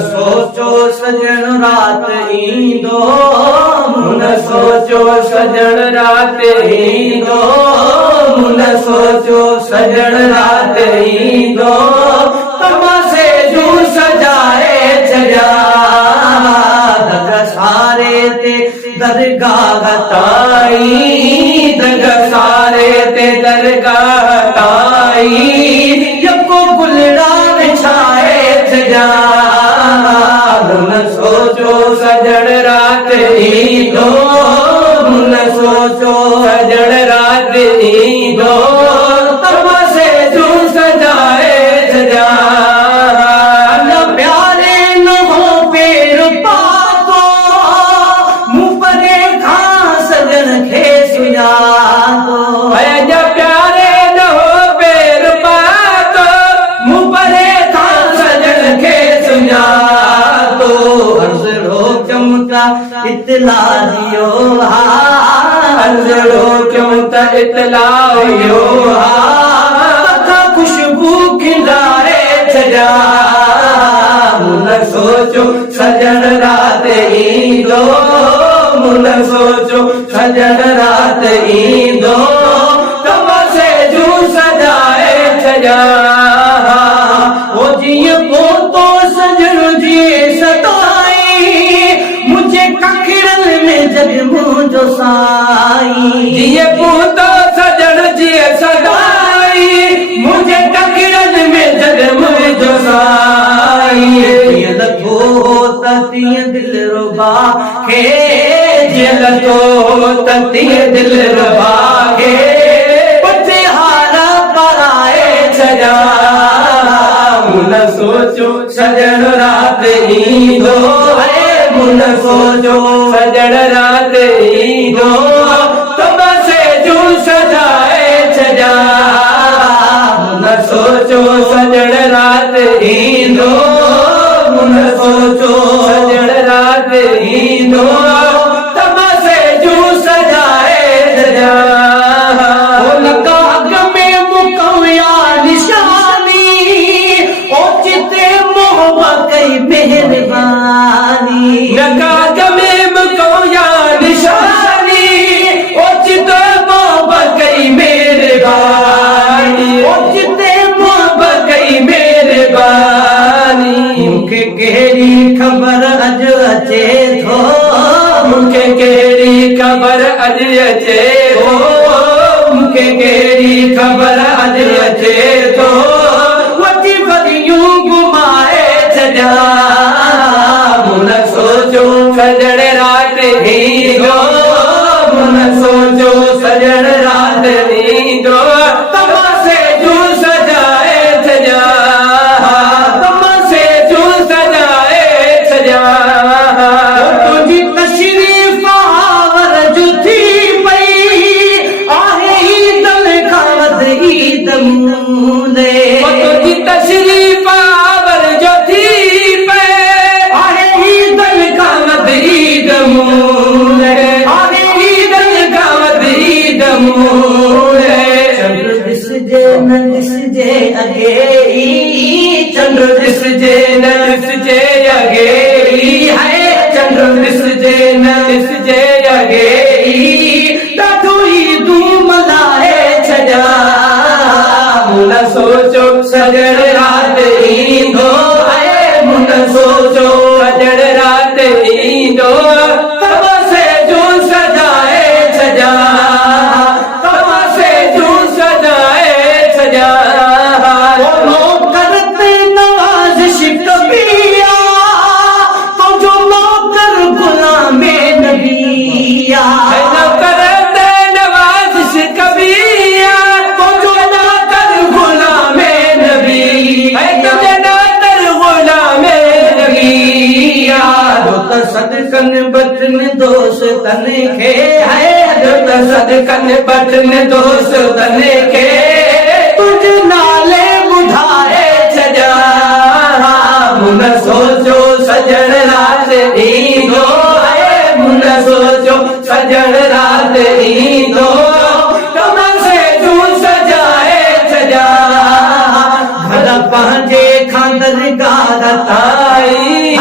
सोचो सजन रात ईंदो, मुन सोचो सजन रात ईंदो, मुन सोचो सजन रात ईंदो, तमाशे जू सजाए छॾिया दग सारे ते दरगाह ताई, दग सारे ते दरगाह ताई, यको गुलड़ा बिछाए छॾिया मुन सोचो सजन रात ईंदो, मुन सोचो सजन रात ईंदो, तमाशे जू सजाए छॾिया न प्यारे न हो पेर पातो, मूं परे खां सजन खे सुञातो, अॼ प्यारे न हो पेर पातो, मूं परे खां सजन खे सुञातो, अर्ज़ड़ो चमका इतला दियो हा, अर्ज़ड़ो चमका इतला दियो हा, खुशबू खिलाए छॾिया मुन सोचो सजन रात ईंदो, मुन सोचो सजन रात ईंदो, तमाशे जू सजाए छॾिया ओ जीअं पोतो सजन जी सताई, मुंहिंजे कखिड़नि में जग मुंहिंजो साईं, जीअं पोतो सजन जी सताई, मुंहिंजे कखिड़नि में जग मुंहिंजो साईं, जीअं लॻो त तीअं दिलरुबा खे, जीअं लॻो त तीअं दिलरुबा खे पुठे हार पाराए छॾिया मुन सोचो सजन रात ईंदो, मुन सोचो सजन रात ईंदो, तमाशे जू सजाए छॾिया मुन सोचो सजन रात ईंदो, मुन सोचो सजन रात ईंदो, तमाशे जू सजाए छॾिया काग में मुकया निशानी, ओचिते मोहब्बत कई मेहरबानी, काग में मुकया निशानी, ओचिते मोहब्बत कई मेहरबानी, ओचिते मोहब्बत कई मेहरबानी, मूंखे कहिड़ी ख़बर अॼु अचे थो, मूंखे कहिड़ी ख़बर अॼु अचे थो, मूंखे कहिड़ी ख़बर अॼु अचे थो, वठी वरियूं घुमाए छॾिया मुन सोचो सजन रात ईंदो, मुन सोचो सजन रात ईंदो, तमाशे जू सजाए छॾिया, तमाशे जू सजाए छॾिया तुंहिंजी तशरीफ़ आवर जो थी पई, आहे ईद खां वध ईद मूले, तुंहिंजी तशरीफ़ आवर जो थी पई, आहे ईद खां वध ईद मूले, आहे ईद खां वध ईद मूले, चंद्र ॾिसजे न ॾिसजे अॻे, चंद्र ॾिसजे न ॾिसजे अॻे, हाय चंद्र ॾिसजे न ॾिसजे अॻे, ॾाढो ई धूम लाहे छॾिया मुन सोचो सजन रात ईंदो, मुन सोचो सजन रात ईंदो, तमाशे जू सजाए छॾिया, तमाशे जू सजाए छॾिया करते नवाज़िश कबिया, तुंहिंजो नौकर गुलामे नबिया, करते नवाज़िश कबिया, तुंहिंजो नौकर गुलामे नबिया, तुंहिंजो नौकर गुलामे नबिया, जो त सदकन बटन दोस्तन खे, जो त सदकन बटन दोस्तन खे तुंहिंजे नाले ॿुधाए छॾिया मुन सोचो सजन रात ईंदो, मुन सोचो सजन रात ईंदो, तमाशे जू सजाए छॾिया घर पंहिंजे खां दरगाह ताईं,